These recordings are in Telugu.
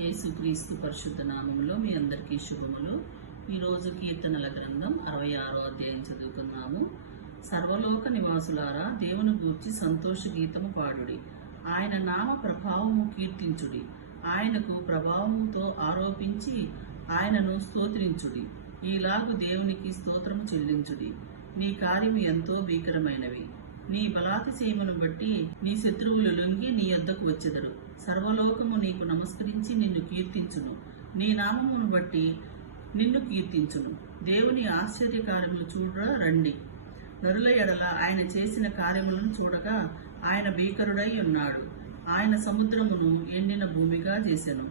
యేసుక్రీస్తు పరిశుద్ధ నామములో మీ అందరికీ శుభములు. ఈరోజు కీర్తనల గ్రంథం 66వ అధ్యాయం చదువుకున్నాము. సర్వలోక నివాసులారా, దేవుని గూర్చి సంతోష గీతము పాడుడి. ఆయన నామ ప్రభావము కీర్తించుడి. ఆయనకు ప్రభావముతో ఆరోపించి ఆయనను స్తోత్రించుడి. ఈలాగు దేవునికి స్తోత్రము చెల్లించుడి. నీ కార్యము ఎంతో భీకరమైనవి. నీ బలాతిశయమును బట్టి నీ శత్రువులు లొంగి నీ యొద్దకు వచ్చెదరు. సర్వలోకము నీకు నమస్కరించి నిన్ను కీర్తించును. నీ నామమును బట్టి నిన్ను కీర్తించును. దేవుని ఆశ్చర్యకార్యములు చూడరా రండి. నరుల ఎడల ఆయన చేసిన కార్యములను చూడగా ఆయన భీకరుడై ఉన్నాడు. ఆయన సముద్రమును ఎండిన భూమిగా చేసెను.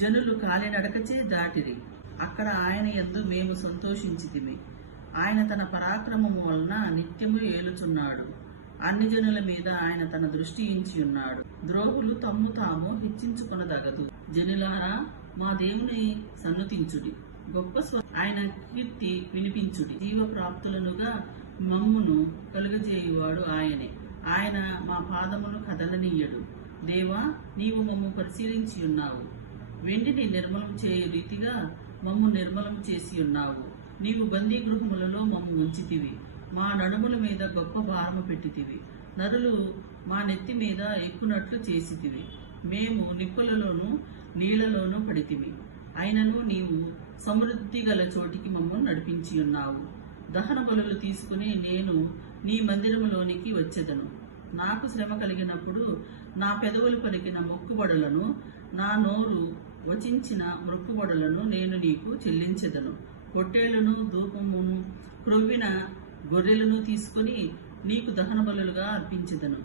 జనులు కాలినడకచే దాటిరి. అక్కడ ఆయన యందు మేము సంతోషించితిమి. ఆయన తన పరాక్రమము వలన నిత్యము ఏలుచున్నాడు. అన్ని జనుల మీద ఆయన తన దృష్టి ఉంచి ఉన్నాడు. ద్రోహులు తమ్ము తాము హెచ్చించుకొనదగదు. జనులారా, మా దేవుని సన్నుతించుడి. గొప్ప ఆయన కీర్తి వినిపించుడి. జీవప్రాప్తులనుగా మమ్మును కలుగజేయువాడు ఆయనే. ఆయన మా పాదమును కదలనీయడు. దేవా, నీవు మమ్ము పరిశీలించి ఉన్నావు. వెండిని నిర్మలం చేయు రీతిగా మమ్ము నిర్మలం చేసి ఉన్నావు. నీవు బందీ గృహములలో మమ్ము ఉంచితివి. మా నడుముల మీద గొప్ప భారము పెట్టితివి. నరులు మా నెత్తి మీద ఎక్కునట్లు చేసితివి. మేము నిప్పులలోనూ నీళ్లలోనూ పడితివి. అయినను నీవు సమృద్ధి గల చోటికి మమ్మల్ని నడిపించి ఉన్నావు. దహన బలులు తీసుకుని నేను నీ మందిరములోనికి వచ్చెదను. నాకు శ్రమ కలిగినప్పుడు నా పెదవులు పలికిన మొక్కుబడులను, నా నోరు వచించిన మొక్కుబడులను నేను నీకు చెల్లించెదను. పొట్టేలును, ధూపమును, క్రొవ్విన గొర్రెలను తీసుకుని నీకు దహన బలులుగా అర్పించెదను.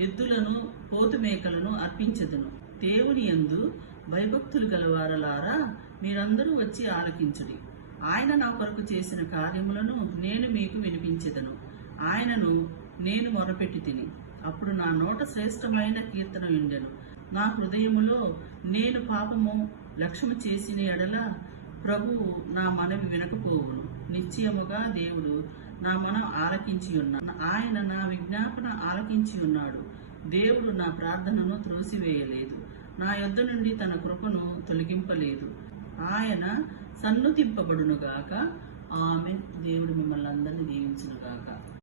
ఎద్దులను, పోతు మేకలను అర్పించెదను. దేవుని యందు భయభక్తులు గలవారలారా, మీరందరూ వచ్చి ఆలకించుడి. ఆయన నా కొరకు చేసిన కార్యములను నేను మీకు వినిపించెదను. ఆయనను నేను మొరపెట్టి తిని, అప్పుడు నా నోట శ్రేష్టమైన కీర్తన విండెను. నా హృదయములో నేను పాపము లక్ష్యము చేసిన ఎడల ప్రభువు నా మనవి వినకపోవును. నిశ్చయముగా దేవుడు నా మనం ఆలకించి ఉన్నాడు. ఆయన నా విజ్ఞాపన ఆలకించి ఉన్నాడు. దేవుడు నా ప్రార్థనను త్రోసివేయలేదు. నా యొద్ద నుండి తన కృపను తొలగింపలేదు. ఆయన సన్నుతింపబడునుగాక. ఆమెన్. దేవుడు మిమ్మల్ని అందరినీ దీవించునుగాక.